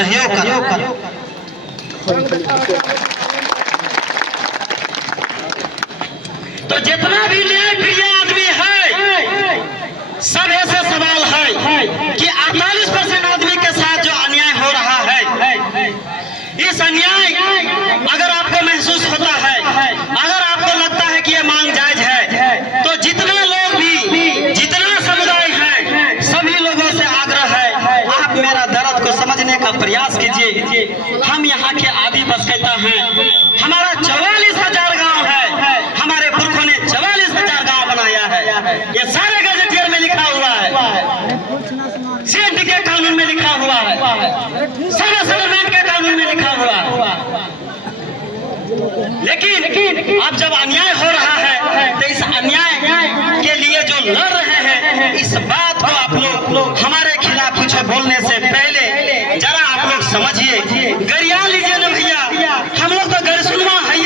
सहयोग करो। तो जितना भी न्याय प्रिय आदमी है, सब ऐसे सवाल है कि 48% आदमी के साथ जो अन्याय हो रहा है, इस अन्याय अगर आपको महसूस होता है, अगर आपको लगता है कि ये मांग जायज है, तो जितने लोग भी, जितना समुदाय है, सभी लोगों से आग्रह है, आप मेरा दर्द को समझने का प्रयास कीजिए। हम यहाँ के आदि बसकैता हैं, हमारा 44,000 गांव है, हमारे पुरखों ने 44,000 गांव बनाया है। ये सारे गजेटियर में लिखा हुआ है, सीएनटी के कानून में लिखा हुआ है, सारे सेटलमेंट के कानून में लिखा हुआ है। लेकिन अब जब अन्याय हो रहा है, तो इस अन्याय के लिए जो लड़ रहे हैं, इस बात को आप लोग हमारे खिलाफ कुछ बोलने से पहले जरा आप लोग समझिए, गरिया लीजिए ना भैया, हम लोग तो गरसुनमा है,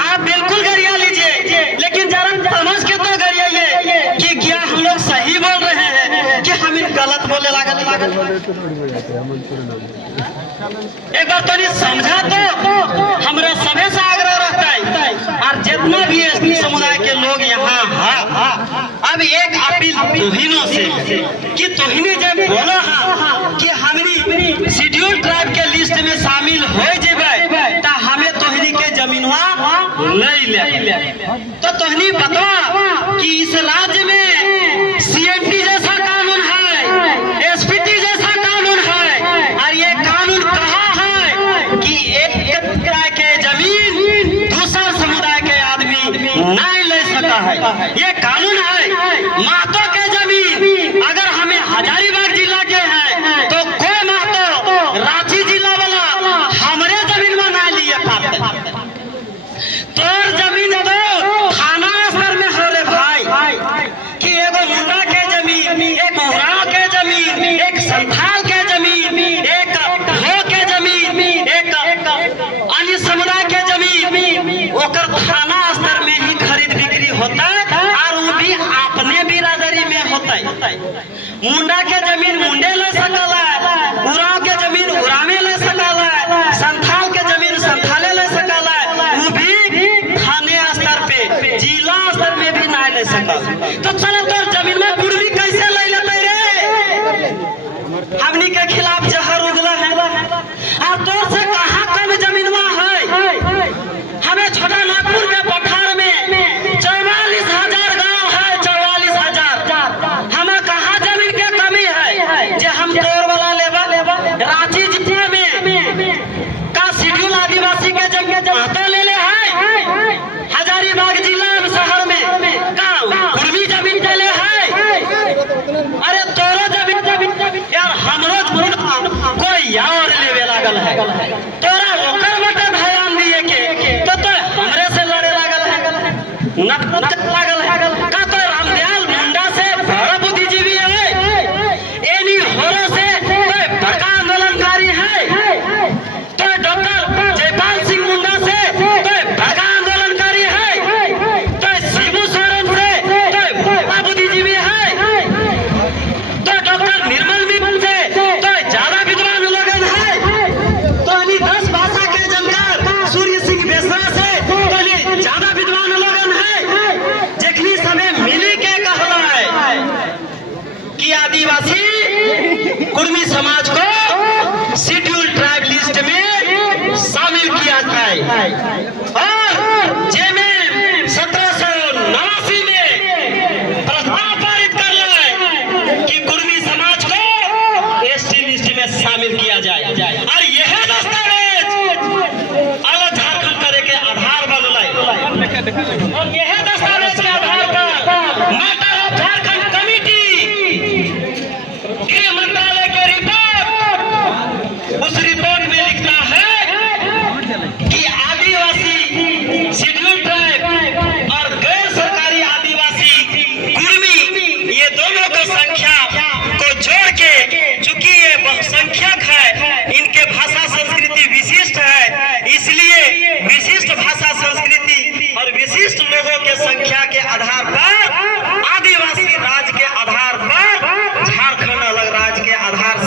आप बिल्कुल गरिया लीजिए, लेकिन जरा समझ के तो गरियाइए कि क्या हम लोग सही बोल रहे हैं कि हम गलत बोले लागत। एक बार तो नहीं समझा तो हमारा सभी से आग्रह रहता है, और जितना भी एसटी समुदाय के लोग यहाँ अब एक अपील तोहिनों से कि तोहिने जब बोला कि हमनी शेड्यूल ट्राइब के लिस्ट में शामिल हो जेबे, तो हमें तोहनी के जमीनवा नहीं ले, तो तोहनी बतवा कि इस राज्य में सीएनटी जैसा कानून है, एसपीटी जैसा कानून है, और ये कानून कहा है कि एक किराए के जमीन दूसरा समुदाय के आदमी नहीं ले सकता है। ये कानून है। महतो के जमीन अगर हमें हजारीबाग जिला के हैं, तो कोई महतो रांची जिला वाला हमारे जमीन में ना लिए पाते। तोर जमीन तो थाना स्तर में हो रे भाई, कि एगो मुंडा के जमीन, एक उराव के जमीन, एक संथाल के जमीन, एक हो के जमीन, एक अन्य समुदाय के जमीन, ओकर थाना स्तर में ही खरीद बिक्री होता है, और वो भी अपने बिरादरी में होता है। मुंडा के जमीन मुंडे ले सकला, उराव के जमीन उरावे ले सकला, संथाल के जमीन संथाले ले सकला, वो भी थाने स्तर पे, जिला स्तर में भी नहीं ले सकला। तो चलो तो जमीन में कुर्मी कैसे ले लेते रे? हमनी के खिलाफ जहर उगला है, और तो से कहाँ कम जमीनवा है? हमें छोटा नागपुर में पठार में 44,000 गांव है, 44,000। हमें कहाँ जमीन के कमी है जे हम तोर वाला लेवा? रांची जिले में का शेड्यूल आदिवासी के जगह ले ले है, हजारीबाग जिला शहर में का कुर्मी जमीन के ले है। अरे तोरो जमीन यार, हमरो कोई और लेवे लागल है, तोरा ओकर बटे ध्यान दिए के तो हमरे से लड़े लागल है, नक लागल है का? तो रामदयाल मुंडा से बड़ा बुद्धिजीवी है, एनी होरो से बड़का आंदोलनकारी है, तो डॉक्टर जयपाल सिंह मुंडा से बड़का आंदोलनकारी है, तो शिबू सोरेन से बड़ा बुद्धिजीवी है, तो डॉक्टर निर्मल मित्तल से ज्यादा विद्वान लोगन है, तो 10 भाषा के जानकार सूर्य सिंह बेसरा से ज्यादा विद्वान लोगन है, जखनी समय मिली के कहला है कि आदिवासी कुर्मी समाज को शेड्यूल ट्राइब लिस्ट में शामिल किया जाए, और जेमें 1789 में प्रस्ताव पारित कर ले कि कुर्मी समाज को एसटी लिस्ट में शामिल किया जाए, और यह दस्तावेज अलग झारखंड करे के आधार बनल है।